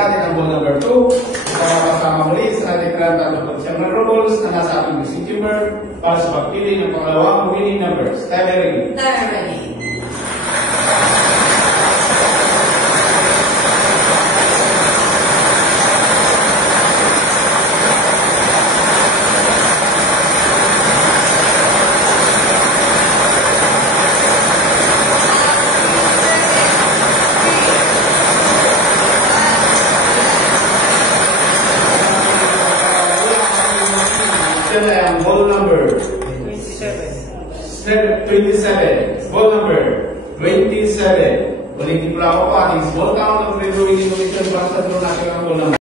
natin ang ball number 2. Kasama muli sa ating grand rules na nasa ating missing chamber para sa pagpili ng pangalawang winning numbers. Time ready. Time ready. Ball number 27. Ball number 27. Ulitin pala ako po ating small count of winning nomination para sa draw natin ang ball number.